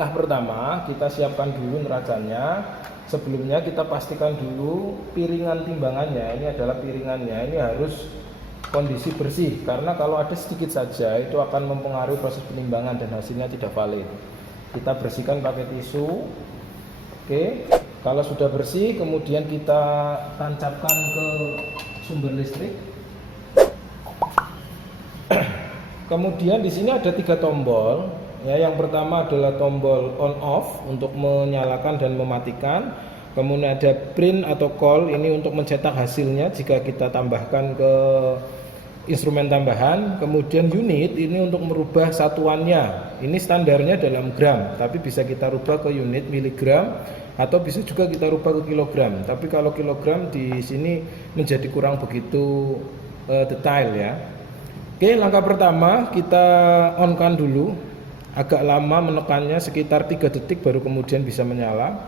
langkah pertama kita siapkan dulu neracannya. Sebelumnya kita pastikan dulu piringan timbangannya. Ini adalah piringannya, ini harus kondisi bersih, karena kalau ada sedikit saja itu akan mempengaruhi proses penimbangan dan hasilnya tidak valid. Kita bersihkan pakai tisu. Oke, kalau sudah bersih kemudian kita tancapkan ke sumber listrik. Kemudian di sini ada 3 tombol. Ya, yang pertama adalah tombol on off untuk menyalakan dan mematikan. Kemudian ada print atau call, ini untuk mencetak hasilnya jika kita tambahkan ke instrumen tambahan. Kemudian unit ini untuk merubah satuannya. Ini standarnya dalam gram, tapi bisa kita rubah ke unit miligram atau bisa juga kita rubah ke kilogram. Tapi kalau kilogram di sini menjadi kurang begitu detail ya. Oke, langkah pertama kita on-kan dulu. Agak lama menekannya, sekitar 3 detik baru kemudian bisa menyala.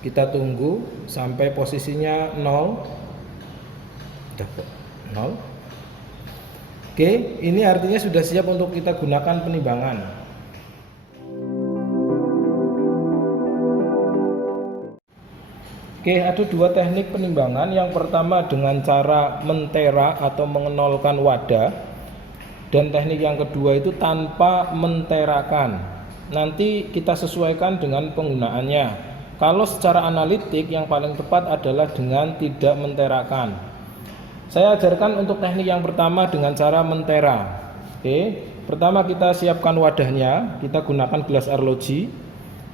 Kita tunggu sampai posisinya 0. Udah kok 0. Oke, ini artinya sudah siap untuk kita gunakan penimbangan. Oke, ada 2 teknik penimbangan. Yang pertama dengan cara mentera atau mengenolkan wadah, dan teknik yang kedua itu tanpa menterakan. Nanti kita sesuaikan dengan penggunaannya. Kalau secara analitik yang paling tepat adalah dengan tidak menterakan. Saya ajarkan untuk teknik yang pertama dengan cara mentera. Oke, pertama kita siapkan wadahnya, kita gunakan gelas arloji.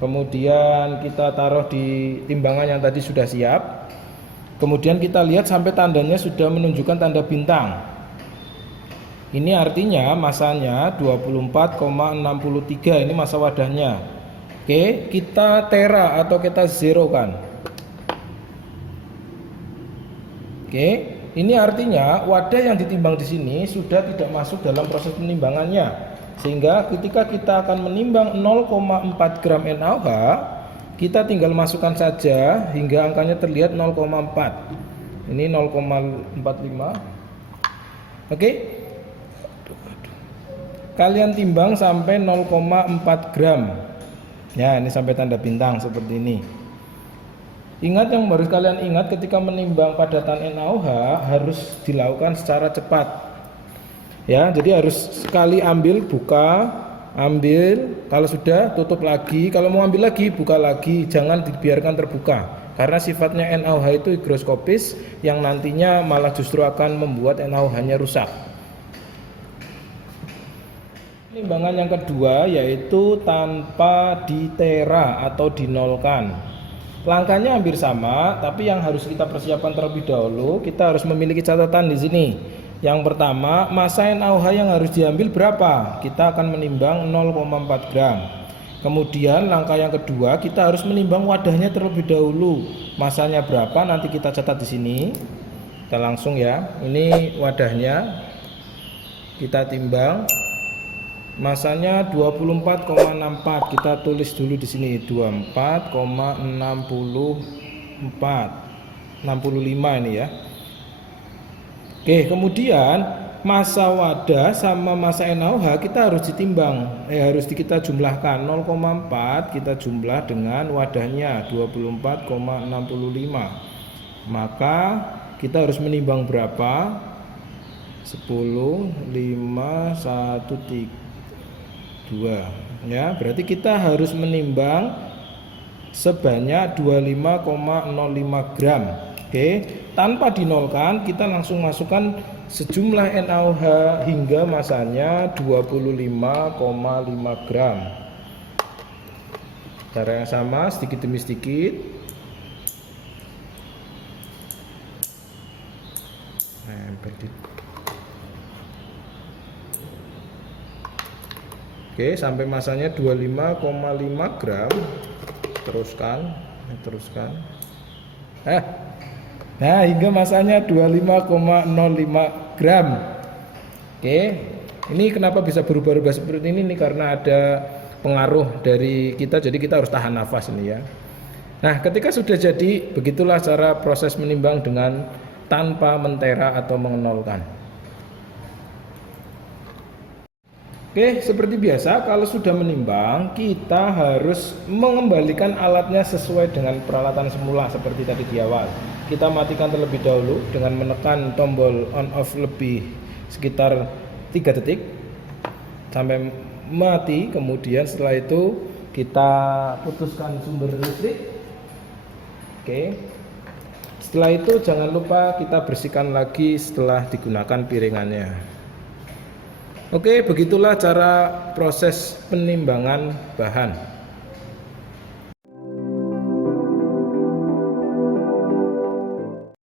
Kemudian kita taruh di timbangan yang tadi sudah siap. Kemudian kita lihat sampai tandanya sudah menunjukkan tanda bintang. Ini artinya masanya 24,63, ini masa wadahnya. Oke, kita tera atau kita zero kan. Oke, ini artinya wadah yang ditimbang di sini sudah tidak masuk dalam proses penimbangannya. Sehingga ketika kita akan menimbang 0,4 gram NaOH, kita tinggal masukkan saja hingga angkanya terlihat 0,4. Ini 0,45. Oke. Kalian timbang sampai 0,4 gram. Ya, ini sampai tanda bintang seperti ini. Ingat, yang harus kalian ingat ketika menimbang padatan NaOH harus dilakukan secara cepat. Ya, jadi harus sekali ambil, buka, ambil, kalau sudah tutup lagi, kalau mau ambil lagi buka lagi, jangan dibiarkan terbuka karena sifatnya NaOH itu higroskopis yang nantinya malah justru akan membuat NaOH-nya rusak. Penimbangan yang kedua yaitu tanpa ditera atau dinolkan. Langkahnya hampir sama, tapi yang harus kita persiapkan terlebih dahulu, kita harus memiliki catatan di sini. Yang pertama, massa NaOH yang harus diambil berapa? Kita akan menimbang 0,4 gram. Kemudian langkah yang kedua, kita harus menimbang wadahnya terlebih dahulu. Massanya berapa? Nanti kita catat di sini. Kita langsung ya. Ini wadahnya. Kita timbang. Massanya 24,64. Kita tulis dulu di sini 65 ini ya. Oke, kemudian massa wadah sama massa NaOH kita harus ditimbang, harus kita jumlahkan. 0,4 kita jumlah dengan wadahnya 24,65. Maka kita harus menimbang berapa? 10, 5, 1, 2. Ya, berarti kita harus menimbang sebanyak 25,05 gram. Oke, tanpa dinolkan kita langsung masukkan sejumlah NaOH hingga masanya 25,5 gram. Cara yang sama, sedikit demi sedikit. Oke, sampai masanya 25,5 gram. Teruskan. Nah, hingga masanya 25,05 gram. Oke, ini kenapa bisa berubah-ubah seperti ini? Ini karena ada pengaruh dari kita, jadi kita harus tahan nafas ini ya. Nah, ketika sudah jadi, begitulah cara proses menimbang dengan tanpa mentera atau mengenolkan. Oke, seperti biasa kalau sudah menimbang kita harus mengembalikan alatnya sesuai dengan peralatan semula seperti tadi di awal. Kita matikan terlebih dahulu dengan menekan tombol on off lebih sekitar 3 detik sampai mati. Kemudian setelah itu kita putuskan sumber listrik. Oke. Setelah itu jangan lupa kita bersihkan lagi setelah digunakan piringannya. Oke, begitulah cara proses penimbangan bahan.